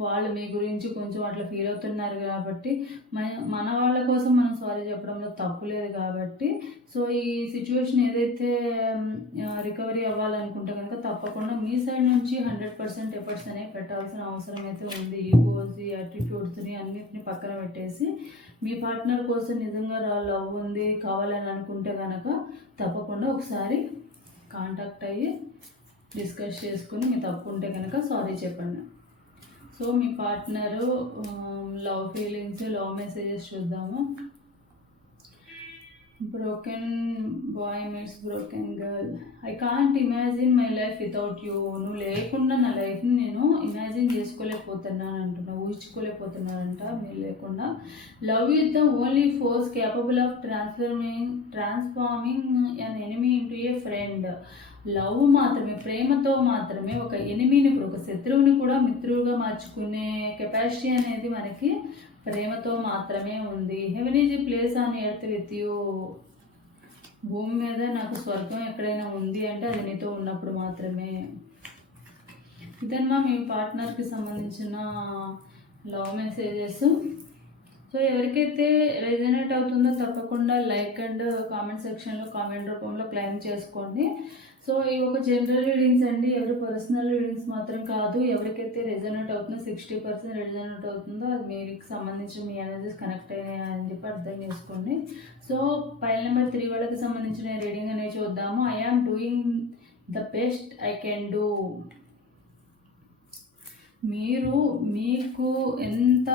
వాళ్ళు మీ గురించి కొంచెం అట్లా ఫీల్ అవుతున్నారు కాబట్టి మన వాళ్ళ కోసం మనం సారీ చెప్పడంలో తప్పు లేదు కాబట్టి, సో ఈ సిచ్యువేషన్ ఏదైతే రికవరీ అవ్వాలనుకుంటే కనుక తప్పకుండా మీ సైడ్ నుంచి 100% ఎఫర్ట్స్ అనేవి పెట్టాల్సిన అవసరం అయితే ఉంది. ఈగోస్, యాటిట్యూడ్స్ని అన్నిటిని పక్కన పెట్టేసి మీ పార్ట్నర్ కోసం నిజంగా లవ్ ఉంది కావాలని అనుకుంటే కనుక తప్పకుండా ఒకసారి కాంటాక్ట్ అయ్యి డిస్కస్ చేసుకుని మీ తప్పు ఉంటే కనుక సారీ చెప్పండి. సో మీ partner love feelings, love messages చూద్దాము. Broken boy meets broken girl. I can't imagine my life without you. నువ్వు లేకుండా నా లైఫ్ని నేను ఇమాజిన్ చేసుకోలేకపోతున్నాను అంటున్నా, ఊహించుకోలేకపోతున్నానంట మీరు లేకుండా. Love is the only force capable of transforming N enemy into A friend. Love మాత్రమే, ప్రేమతో మాత్రమే ఒక ఎనిమీని, ఒక శత్రువుని కూడా మిత్రువుగా మార్చుకునే కెపాసిటీ అనేది మనకి ప్రేమతో మాత్రమే ఉంది. Heaven is a place on earth with you. భూమి మీద నాకు స్వర్గం ఎక్కడైనా ఉంది అంటే అది నీతో ఉన్నప్పుడు మాత్రమే. ఇదన్నా మీ పార్ట్నర్కి సంబంధించిన లవ్ మెసేజెస్. సో ఎవరికైతే రెజనేట్ అవుతుందో తప్పకుండా లైక్ అండ్ కామెంట్ సెక్షన్లో కామెంట్ రూపంలో క్లెయిమ్ చేసుకోండి. సో ఇవి ఒక జనరల్ రీడింగ్స్ అండి, ఎవరి పర్సనల్ రీడింగ్స్ మాత్రం కాదు. ఎవరికైతే రెజనేట్ అవుతుందో 60% రెజనేట్ అవుతుందో అది మీకు సంబంధించిన మీ ఎనర్జీస్ కనెక్ట్ అయినాయని చెప్పి అర్థం చేసుకోండి. సో పైల్ నెంబర్ 3 వాళ్ళకి సంబంధించిన రీడింగ్ అనేది చూద్దాము. I am doing the best I can do. మీరు మీకు ఎంత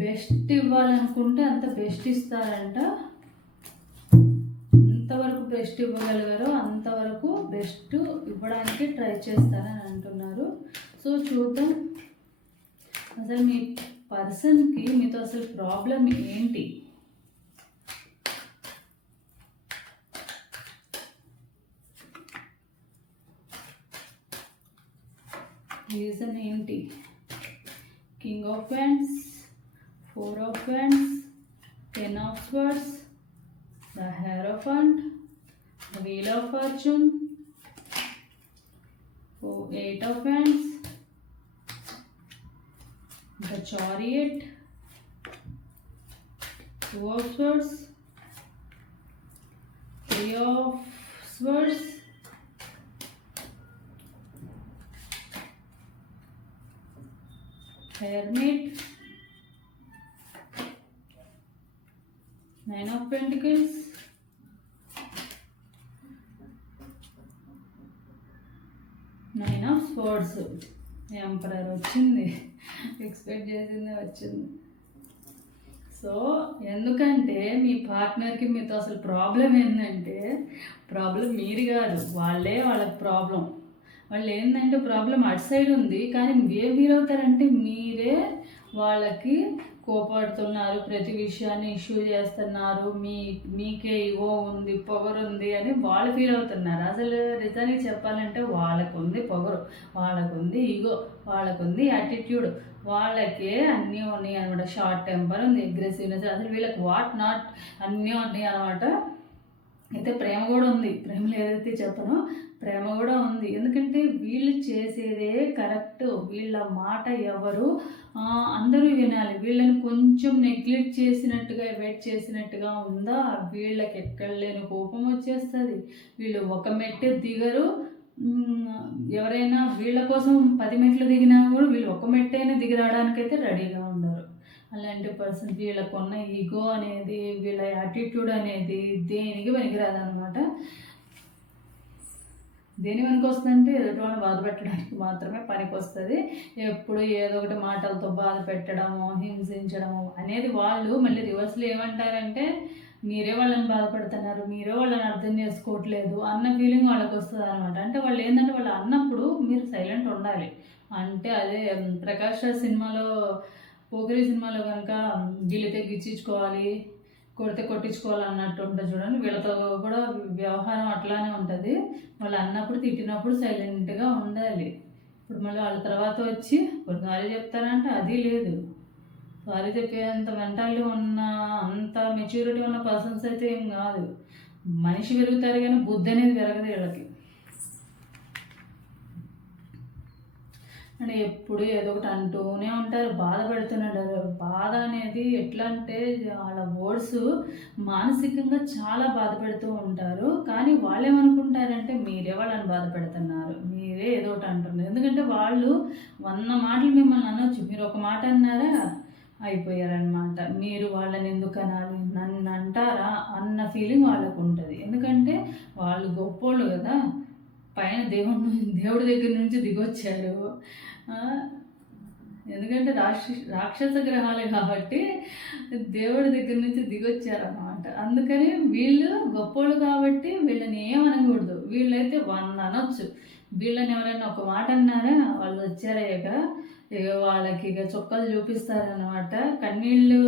బెస్ట్ ఇవ్వాలనుకుంటే అంత బెస్ట్ ఇస్తారంట. ఎంతవరకు బెస్ట్ ఇవ్వగలిగారో అంతవరకు బెస్ట్ ఇవ్వడానికి ట్రై చేస్తారని అంటున్నారు. సో చూద్దాం అసలు మీ పర్సన్కి మీతో అసలు ప్రాబ్లం ఏంటి, రీజన్ ఏంటి. King of wands, 4 of Wands, 10 of Swords, the Hierophant, the Wheel of Fortune, 8 of Wands, the Chariot, 2 of Swords, 3 of Swords, Hermit, 9 of Pentacles, 9 of Swords. Emperor వచ్చింది, ఎక్స్పెక్ట్ చేసిందే వచ్చింది. సో ఎందుకంటే మీ పార్ట్నర్కి మీతో అసలు problem ఏంటంటే, problem మీరు కాదు, వాళ్ళకి ప్రాబ్లం. వాళ్ళు ఏంటంటే ప్రాబ్లం అటు సైడ్ ఉంది, కానీ ఏం ఫీల్ అవుతారంటే మీరే వాళ్ళకి కోపడుతున్నారు, ప్రతి విషయాన్ని ఇష్యూ చేస్తున్నారు, మీకే ఇగో ఉంది, పొగరుంది అని వాళ్ళు ఫీల్ అవుతున్నారు. అసలు నిజానికి చెప్పాలంటే వాళ్ళకుంది పొగరు, వాళ్ళకుంది ఈగో, వాళ్ళకుంది యాటిట్యూడ్, వాళ్ళకే అన్నీ ఉన్నాయి అనమాట. షార్ట్ టెంపర్ ఉంది, అగ్రెసివ్నెస్, అసలు వీళ్ళకి వాట్ నాట్ అన్నీ ఉన్నాయి అనమాట. అయితే ప్రేమ కూడా ఉంది, ప్రేమలో ఏదైతే చెప్పనో ప్రేమ కూడా ఉంది. ఎందుకంటే వీళ్ళు చేసేదే కరెక్ట్, వీళ్ళ మాట ఎవరు అందరూ వినాలి. వీళ్ళని కొంచెం నెగ్లెక్ట్ చేసినట్టుగా వెయిట్ చేసినట్టుగా ఉందా, వీళ్ళకి ఎక్కడ లేని కోపం వచ్చేస్తుంది. వీళ్ళు ఒక మెట్టు దిగరు. ఎవరైనా వీళ్ళ కోసం 10 మెట్లు దిగినా కూడా వీళ్ళు ఒక మెట్టైనా దిగి రావడానికైతే రెడీగా ఉండరు. అలాంటి పర్సన్ వీళ్ళకున్న ఈగో అనేది, వీళ్ళ యాటిట్యూడ్ అనేది దేనికి పనికిరాదనమాట. దేని పనికి వస్తుందంటే ఎదుటి వాళ్ళని బాధ పెట్టడానికి మాత్రమే పనికి వస్తుంది. ఎప్పుడు ఏదో ఒకటి మాటలతో బాధ పెట్టడము, హింసించడము అనేది. వాళ్ళు మళ్ళీ రివర్స్లో ఏమంటారంటే మీరే వాళ్ళని బాధపడుతున్నారు, మీరే వాళ్ళని అర్థం చేసుకోవట్లేదు అన్న ఫీలింగ్ వాళ్ళకి వస్తుంది అనమాట. అంటే వాళ్ళు ఏంటంటే వాళ్ళు అన్నప్పుడు మీరు సైలెంట్ ఉండాలి. అంటే అదే ప్రకాష్ రాజ్ సినిమాలో, పోకిరి సినిమాలో కనుక గిల్లితే గిచ్చించుకోవాలి, కొడితే కొట్టించుకోవాలి అన్నట్టు ఉంటుంది చూడండి. వీళ్ళతో కూడా వ్యవహారం అట్లానే ఉంటుంది. వాళ్ళు అన్నప్పుడు తిట్టినప్పుడు సైలెంట్గా ఉండాలి. ఇప్పుడు మళ్ళీ వాళ్ళ తర్వాత వచ్చి సారీ చెప్తారంటే అది లేదు. సారీ చెప్పేంత మెంటాలిటీ ఉన్న, అంత మెచ్యూరిటీ ఉన్న పర్సన్స్ అయితే ఏం కాదు. మనిషి పెరుగుతారు కానీ బుద్ధి అనేది పెరగదు వీళ్ళకి. అంటే ఎప్పుడు ఏదో ఒకటి అంటూనే ఉంటారు, బాధ పెడుతుంటారు. బాధ అనేది ఎట్లా అంటే వాళ్ళ వర్డ్స్ మానసికంగా చాలా బాధ పెడుతూ ఉంటారు. కానీ వాళ్ళు ఏమనుకుంటారంటే మీరే వాళ్ళని బాధ పెడుతున్నారు, మీరే ఏదో ఒకటి అంటున్నారు. ఎందుకంటే వాళ్ళు 100 మాటలు మిమ్మల్ని అనొచ్చు, మీరు ఒక మాట అన్నారా అయిపోయారనమాట. మీరు వాళ్ళని ఎందుకు అనాలి, నన్ను అంటారా అన్న ఫీలింగ్ వాళ్ళకు ఉంటుంది. ఎందుకంటే వాళ్ళు గొప్పోళ్ళు కదా, పైన దేవుడి దగ్గర నుంచి దిగొచ్చారు. ఎందుకంటే రాక్షస గ్రహాలే కాబట్టి దేవుడి దగ్గర నుంచి దిగొచ్చారన్నమాట. అందుకని వీళ్ళు గొప్పోళ్ళు కాబట్టి వీళ్ళని ఏమనకూడదు. వీళ్ళైతే 100 అనొచ్చు. వీళ్ళని ఎవరైనా ఒక మాట అన్నారా వాళ్ళు వచ్చారయ్యాక ఇక వాళ్ళకి ఇక చుక్కలు చూపిస్తారనమాట. కన్నీళ్ళు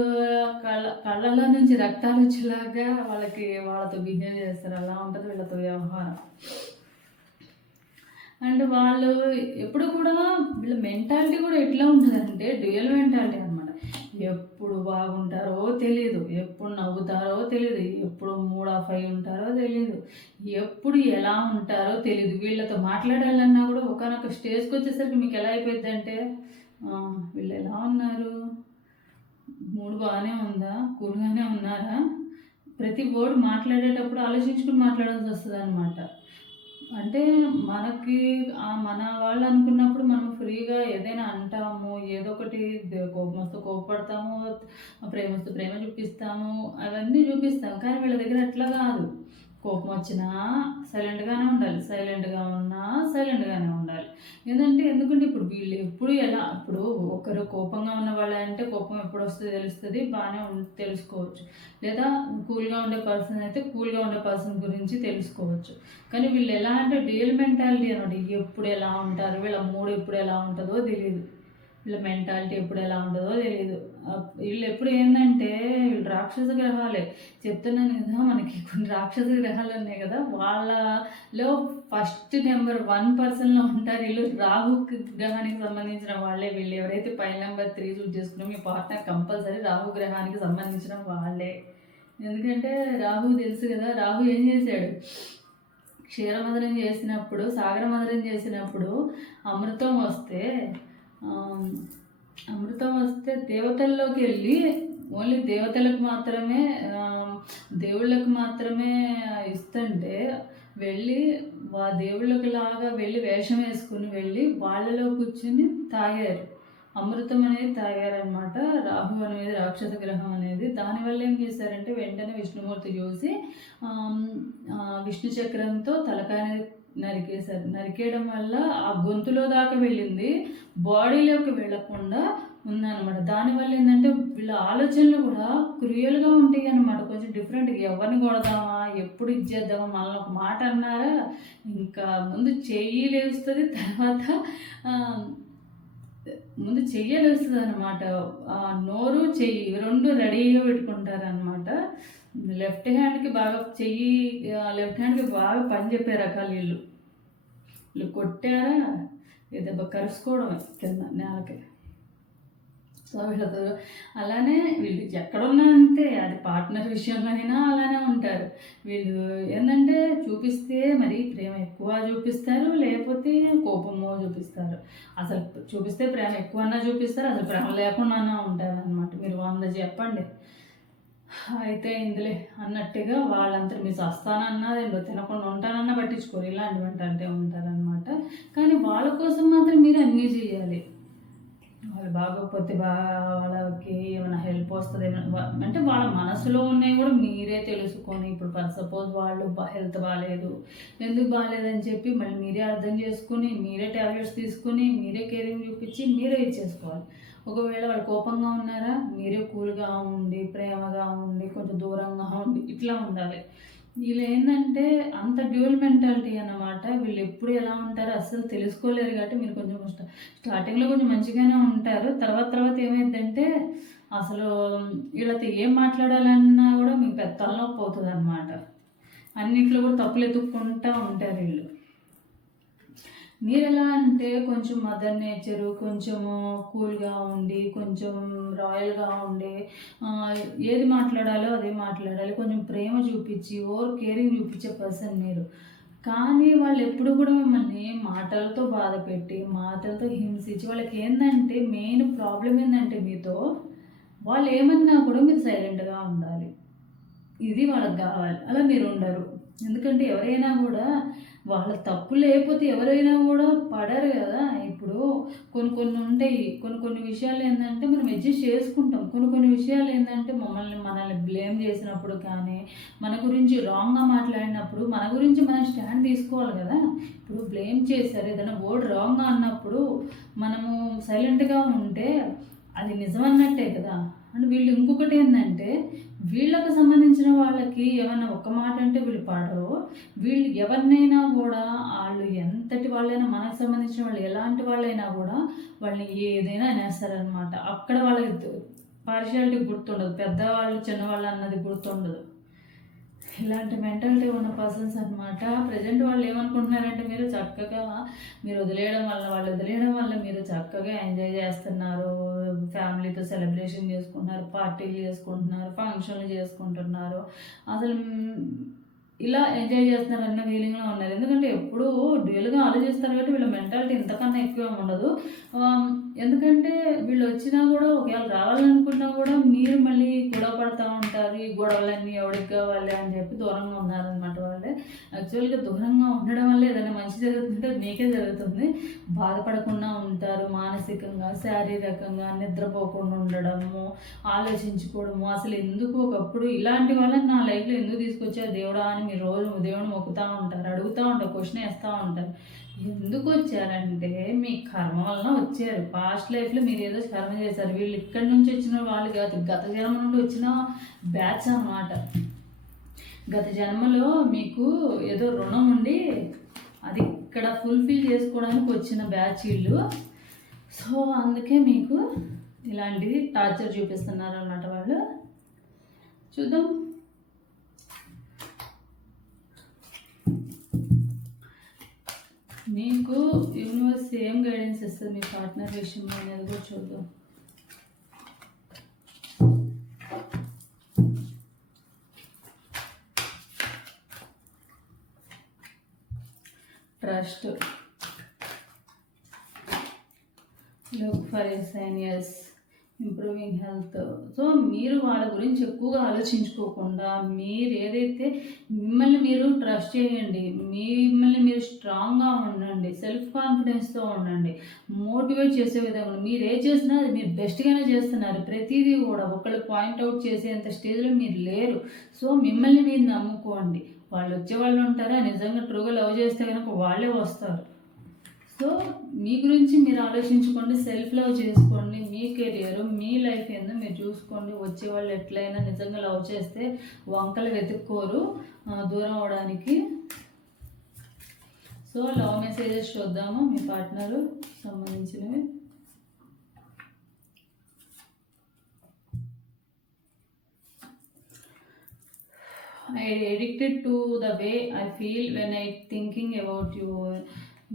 కళ్ళలో నుంచి రక్తాలు వచ్చేలాగా వాళ్ళతో బిహేవ్ చేస్తారు. అలా ఉంటుంది వీళ్ళతో వ్యవహారం. అండ్ వాళ్ళు ఎప్పుడు కూడా వీళ్ళ మెంటాలిటీ కూడా ఎట్లా ఉంటుందంటే డ్యూయల్ మెంటాలిటీ అనమాట. ఎప్పుడు బాగుంటారో తెలీదు, ఎప్పుడు నవ్వుతారో తెలీదు, ఎప్పుడు మూడ్ ఆఫ్ అయి ఉంటారో తెలీదు, ఎప్పుడు ఎలా ఉంటారో తెలీదు. వీళ్ళతో మాట్లాడాలన్నా కూడా ఒకనొక స్టేజ్కి వచ్చేసరికి మీకు ఎలా అయిపోయింది అంటే వీళ్ళు ఎలా ఉన్నారు, మూడు బాగానే ఉందా, కూల్గానే ఉన్నారా, ప్రతి వర్డ్ మాట్లాడేటప్పుడు ఆలోచించుకుని మాట్లాడాల్సి వస్తుంది అనమాట. అంటే మనకి మన వాళ్ళు అనుకున్నప్పుడు మనం ఫ్రీగా ఏదైనా అంటాము, ఏదో ఒకటి కోపం వస్తే కోపపడతాము, ప్రేమ వస్తే ప్రేమ చూపిస్తాము, అవన్నీ చూపిస్తాము. కానీ వీళ్ళ దగ్గర అట్లా కాదు. కోపం వచ్చినా సైలెంట్గానే ఉండాలి, సైలెంట్గా ఉన్నా సైలెంట్గానే ఉండాలి. ఎందుకంటే ఇప్పుడు వీళ్ళు ఎప్పుడు ఎలా, ఇప్పుడు ఒకరు కోపంగా ఉన్న వాళ్ళు అంటే కోపం ఎప్పుడు వస్తుందో తెలుస్తుంది, బాగానే తెలుసుకోవచ్చు. లేదా కూల్గా ఉండే పర్సన్ అయితే కూల్గా ఉండే పర్సన్ గురించి తెలుసుకోవచ్చు. కానీ వీళ్ళు ఎలా అంటే రియల్ మెంటాలిటీ అనమాట. ఎప్పుడు ఎలా ఉంటారు, వీళ్ళ మూడ్ ఎప్పుడు ఎలా ఉంటుందో తెలియదు, వీళ్ళ మెంటాలిటీ ఎప్పుడు ఎలా ఉంటుందో తెలియదు. వీళ్ళు ఎప్పుడు ఏంటంటే వీళ్ళు రాక్షస గ్రహాలే. చెప్తున్నాను కదా, మనకి కొన్ని రాక్షస గ్రహాలు ఉన్నాయి కదా, వాళ్ళలో ఫస్ట్ నెంబర్ 1% ఉంటారు వీళ్ళు. రాహు గ్రహానికి సంబంధించిన వాళ్ళే వీళ్ళు. ఎవరైతే పైన నెంబర్ 3 చూస్ చేసుకున్నామో మీ పార్ట్నర్ కంపల్సరీ రాహు గ్రహానికి సంబంధించిన వాళ్ళే. ఎందుకంటే రాహు తెలుసు కదా, రాహు ఏం చేశాడు, క్షీరమదనం చేసినప్పుడు, సాగరమదనం చేసినప్పుడు అమృతం వస్తే దేవతల్లోకి వెళ్ళి ఓన్లీ దేవతలకు మాత్రమే, దేవుళ్ళకు మాత్రమే ఇస్తుంటే వెళ్ళి దేవుళ్ళకి లాగా వెళ్ళి వేషం వేసుకుని వెళ్ళి వాళ్ళలో కూర్చుని తాగారు, అమృతం అనేది తాగారనమాట. రాహు అనేది రాక్షస గ్రహం అనేది. దానివల్ల ఏం చేశారంటే వెంటనే విష్ణుమూర్తి చూసి విష్ణు చక్రంతో తలకాయ నరికేశారు. నరికేయడం వల్ల ఆ గొంతులో దాకా వెళ్ళింది, బాడీలోకి వెళ్ళకుండా ఉందన్నమాట. దానివల్ల ఏంటంటే వీళ్ళ ఆలోచనలు కూడా క్రూయల్గా ఉంటాయి అన్నమాట. కొంచెం డిఫరెంట్గా ఎవరిని కొడదామా, ఎప్పుడు ఇచ్చేద్దామా, మనల్ని ఒక మాట అన్నారా ఇంకా ముందు చెయ్యి లేస్తుంది, తర్వాత ముందు చెయ్యలేస్తుంది అనమాట. నోరు చెయ్యి రెండు రెడీగా పెట్టుకుంటారు అనమాట. లెఫ్ట్ హ్యాండ్కి బాగా లెఫ్ట్ హ్యాండ్కి బాగా పని చెప్పే రకాలు వీళ్ళు కొట్టారా దెబ్బ కరుసుకోవడమే కింద నేలకి. సో వీళ్ళతో అలానే వీళ్ళు ఎక్కడున్నా అంతే, అది పార్ట్నర్ విషయంలో అయినా అలానే ఉంటారు. వీళ్ళు ఏంటంటే చూపిస్తే మరి ప్రేమ ఎక్కువ చూపిస్తారు, లేకపోతే కోపమో చూపిస్తారు. అసలు చూపిస్తే ప్రేమ ఎక్కువన్నా చూపిస్తారు, అసలు ప్రేమ లేకుండా ఉంటారు అనమాట. మీరు 100 చెప్పండి అయితే ఇందులే అన్నట్టుగా వాళ్ళంతా మీ చస్తానన్నది తినకుండా ఉంటానన్నా పట్టించుకోరు, ఇలాంటివంటి అంటే ఉంటారనమాట. కానీ వాళ్ళ కోసం మాత్రం మీరు అన్నీ చేయాలి. వాళ్ళు బాగోకపోతే వాళ్ళకి ఏమైనా హెల్ప్ వస్తుంది, అంటే వాళ్ళ మనసులో ఉన్నవి కూడా మీరే తెలుసుకొని, ఇప్పుడు సపోజ్ వాళ్ళు హెల్త్ బాగాలేదు, ఎందుకు బాగాలేదని చెప్పి మళ్ళీ మీరే అర్థం చేసుకుని, మీరే ట్యాబ్లెట్స్ తీసుకుని, మీరే కేరింగ్ చూపించి మీరే ఇచ్చేసుకోవాలి. ఒకవేళ వాళ్ళు కోపంగా ఉన్నారా, మీరే కూల్గా ఉండి, ప్రేమగా ఉండి, కొంచెం దూరంగా ఉండి ఇట్లా ఉండాలి. వీళ్ళు ఏంటంటే అంత డ్యూయల్ మెంటాలిటీ అన్నమాట. వీళ్ళు ఎప్పుడు ఎలా ఉంటారో అస్సలు తెలుసుకోలేరు. కాబట్టి మీరు కొంచెం స్టార్టింగ్లో కొంచెం మంచిగానే ఉంటారు, తర్వాత ఏమైందంటే అసలు వీళ్ళతో ఏం మాట్లాడాలన్నా కూడా మీకు పెద్ద తలనొప్పి అవుతుంది అనమాట. అన్నింటిలో కూడా తప్పులు ఎత్తుక్కుంటూ ఉంటారు వీళ్ళు. మీరు ఎలా అంటే కొంచెం మదర్ నేచరు, కొంచెము కూల్గా ఉండి, కొంచెం రాయల్గా ఉండి, ఏది మాట్లాడాలో అదే మాట్లాడాలి, కొంచెం ప్రేమ చూపించి కేరింగ్ చూపించే పర్సన్ మీరు. కానీ వాళ్ళు ఎప్పుడు కూడా మిమ్మల్ని మాటలతో బాధ పెట్టి, మాటలతో హింసించి, వాళ్ళకి ఏంటంటే మెయిన్ ప్రాబ్లం ఏంటంటే మీతో వాళ్ళు ఏమన్నా కూడా మీరు సైలెంట్గా ఉండాలి, ఇది వాళ్ళకి కావాలి. అలా మీరు ఉండరు. ఎందుకంటే ఎవరైనా కూడా వాళ్ళ తప్పు లేకపోతే ఎవరైనా కూడా పడరు కదా. ఇప్పుడు కొన్ని ఉంటాయి, కొన్ని విషయాలు ఏంటంటే మనం అడ్జస్ట్ చేసుకుంటాం. కొన్ని విషయాలు ఏంటంటే మనల్ని బ్లేమ్ చేసినప్పుడు కానీ, మన గురించి రాంగ్గా మాట్లాడినప్పుడు మన గురించి మనం స్టాండ్ తీసుకోవాలి కదా. ఇప్పుడు బ్లేమ్ చేశారు, ఏదైనా వర్డ్ రాంగ్గా అన్నప్పుడు మనము సైలెంట్గా ఉంటే అది నిజమన్నట్టే కదా. అండ్ వీళ్ళు ఇంకొకటి ఏంటంటే వీళ్ళకు సంబంధించిన వాళ్ళకి ఏమైనా ఒక్క మాట అంటే వీళ్ళు పాడరు. వీళ్ళు ఎవరినైనా కూడా వాళ్ళు ఎంతటి వాళ్ళైనా, మనకు సంబంధించిన వాళ్ళు ఎలాంటి వాళ్ళైనా కూడా వాళ్ళని ఏదైనా అనేస్తారనమాట. అక్కడ వాళ్ళకి పార్షియాలిటీ గుర్తుండదు, పెద్దవాళ్ళు చిన్నవాళ్ళు అన్నది గుర్తుండదు. ఇలాంటి మెంటాలిటీ ఉన్న పర్సన్స్ అనమాట. ప్రజెంట్ వాళ్ళు ఏమనుకుంటున్నారంటే మీరు వదిలేయడం వల్ల మీరు చక్కగా ఎంజాయ్ చేస్తున్నారు, ఫ్యామిలీతో సెలబ్రేషన్ చేసుకుంటున్నారు, పార్టీలు చేసుకుంటున్నారు, ఫంక్షన్లు చేసుకుంటున్నారు, అసలు ఇలా ఎంజాయ్ చేస్తున్నారన్న ఫీలింగ్లో ఉన్నారు. ఎందుకంటే ఎప్పుడూ డ్యూయల్గా ఆలోచిస్తారు కాబట్టి వీళ్ళ మెంటాలిటీ ఇంతకన్నా ఎక్కువ ఉండదు. ఎందుకంటే వీళ్ళు వచ్చినా కూడా ఒకవేళ రావాలనుకున్నా కూడా మీరు మళ్ళీ గొడవ పడుతూ ఉంటారు. ఈ గొడవలన్నీ ఎవరికి కావాలి అని చెప్పి దూరంగా ఉన్నారనమాట. వాళ్ళే యాక్చువల్గా దూరంగా ఉండడం వల్ల ఏదైనా మంచి జరుగుతుంటే మీకే జరుగుతుంది. బాధపడకుండా ఉంటారు, మానసికంగా శారీరకంగా నిద్రపోకుండా ఉండడము, ఆలోచించుకోవడము. అసలు ఎందుకు ఒకప్పుడు ఇలాంటి వాళ్ళని నా లైఫ్లో ఎందుకు తీసుకొచ్చారు దేవుడా అని మీరు రోజు దేవుని మొక్కుతూ ఉంటారు, అడుగుతూ ఉంటారు, క్వశ్చన్ వేస్తూ ఉంటారు. ఎందుకు వచ్చారంటే మీ కర్మ వలన వచ్చారు. పాస్ట్ లైఫ్లో మీరు ఏదో కర్మ చేశారు. వీళ్ళు ఇక్కడి నుంచి వచ్చిన వాళ్ళు కాదు, గత జన్మ నుండి వచ్చిన బ్యాచ్ అన్నమాట. గత జన్మలో మీకు ఏదో రుణం ఉండి అది ఇక్కడ ఫుల్ఫిల్ చేసుకోవడానికి వచ్చిన బ్యాచ్ వీళ్ళు. సో అందుకే మీకు ఇలాంటిది టార్చర్ చూపిస్తున్నారు అన్నమాట వాళ్ళు. చూద్దాం. మీకు యూనివర్స్ ఏం గైడెన్స్ ఇస్తుంది మీ పార్ట్నర్ విషయంలో అనేది కూడా చూద్దాం. Trust, look for a sign, yes, improving health. So మీరు వాళ్ళ గురించి ఎక్కువగా ఆలోచించుకోకుండా మీరు ఏదైతే మిమ్మల్ని మీరు ట్రస్ట్ చేయండి, మిమ్మల్ని మీరు స్ట్రాంగ్గా ఉండండి, సెల్ఫ్ కాన్ఫిడెన్స్తో ఉండండి, మోటివేట్ చేసే విధంగా మీరు ఏ చేసినా అది మీరు బెస్ట్గానే చేస్తున్నారు. ప్రతిదీ కూడా ఒకళ్ళు పాయింట్అవుట్ చేసేంత స్టేజ్లో మీరు లేరు. సో మిమ్మల్ని మీరు నమ్ముకోండి. వాళ్ళు వచ్చే వాళ్ళు ఉంటారా, నిజంగా ట్రూగా లవ్ చేస్తే కనుక వాళ్ళే వస్తారు. సో మీ గురించి మీరు ఆలోచించుకోండి, సెల్ఫ్ లవ్ చేసుకోండి, మీ కెరియర్ మీ లైఫ్ ఏందో మీరు చూసుకోండి. వచ్చేవాళ్ళు ఎట్లయినా నిజంగా లవ్ చేస్తే వంకలు వెతుక్కోరు దూరం అవడానికి. సో లవ్ మెసేజెస్ చూద్దాము మీ పార్ట్నరు సంబంధించినవి. I addicted to the way I feel when I thinking about you.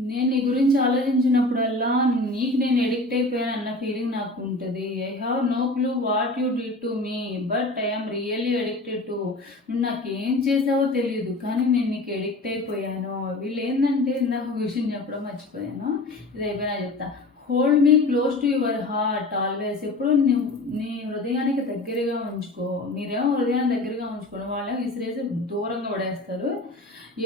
నేను నీ గురించి ఆలోచించినప్పుడల్లా నీకు నేను ఎడిక్ట్ అయిపోయాను అన్న ఫీలింగ్ నాకు ఉంటుంది. I have no clue what you did to me but I'm really addicted to. నువ్వు నాకేం చేసావో తెలియదు కానీ నేను నీకు ఎడిక్ట్ అయిపోయాను. వీళ్ళు ఏంటంటే నాకు విషయం చెప్పడం మర్చిపోయాను, ఇది అయిపోయినా చెప్తా. Hold me close to your heart always. ఎప్పుడు నీ హృదయానికి దగ్గరగా ఉంచుకో. మీరేమో హృదయానికి దగ్గరగా ఉంచుకోండి, వాళ్ళని విసిరేసి దూరంగా పడేస్తారు.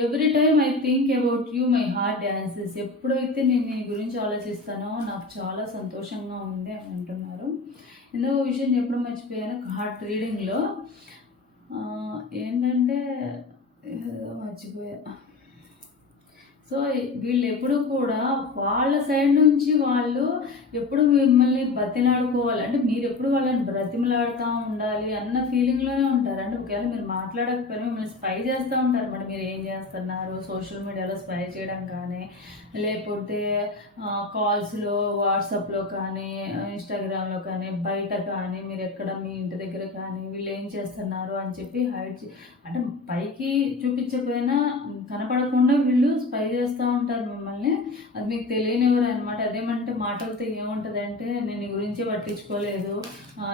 Every time I think about you my heart dances. ఎప్పుడైతే నేను నీ గురించి ఆలోచిస్తానో నాకు చాలా సంతోషంగా ఉంది అని అంటున్నారు. ఇందులో విషయం చెప్పడం మర్చిపోయాను, హార్ట్ రీడింగ్లో ఏంటంటే మర్చిపోయా. సో వీళ్ళు ఎప్పుడు కూడా వాళ్ళ సైడ్ నుంచి వాళ్ళు ఎప్పుడు మిమ్మల్ని బతిలాడుకోవాలి, అంటే మీరు ఎప్పుడు వాళ్ళని బ్రతిమలాడుతూ ఉండాలి అన్న ఫీలింగ్లోనే ఉంటారు. అంటే ఒకవేళ మీరు మాట్లాడకపోయినా మిమ్మల్ని స్పై చేస్తూ ఉంటారు అన్నమాట. మీరు ఏం చేస్తున్నారు, సోషల్ మీడియాలో స్పై చేయడం కానీ, లేకపోతే కాల్స్లో వాట్సాప్లో కానీ, ఇన్స్టాగ్రామ్లో కానీ, బయట కానీ, మీరు ఎక్కడ మీ ఇంటి దగ్గర కానీ వీళ్ళు ఏం చేస్తున్నారు అని చెప్పి అంటే పైకి చూపించకపోయినా కనపడకుండా వీళ్ళు స్పై చేస్తూ ఉంటారు మిమ్మల్ని. అది మీకు తెలియనివ్వరు అనమాట. అదేమంటే మాటలతో ఏముంటుంది అంటే నేను నీ గురించి పట్టించుకోలేదు,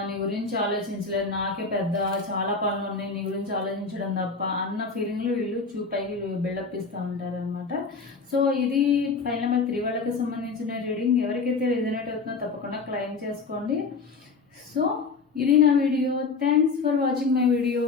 నీ గురించి ఆలోచించలేదు, నాకే పెద్ద చాలా పనులు ఉన్నాయి, నీ గురించి ఆలోచించడం తప్ప అన్న ఫీలింగ్లో వీళ్ళు పైకి బిల్డప్ ఇస్తూ ఉంటారు అనమాట. సో ఇది ఫైల్ నెంబర్ 3 వాళ్ళకి సంబంధించిన రీడింగ్. ఎవరికైతే రిజనేట్ అవుతుందో తప్పకుండా క్లెయిమ్ చేసుకోండి. సో ఇది నా video. Thanks for watching my video.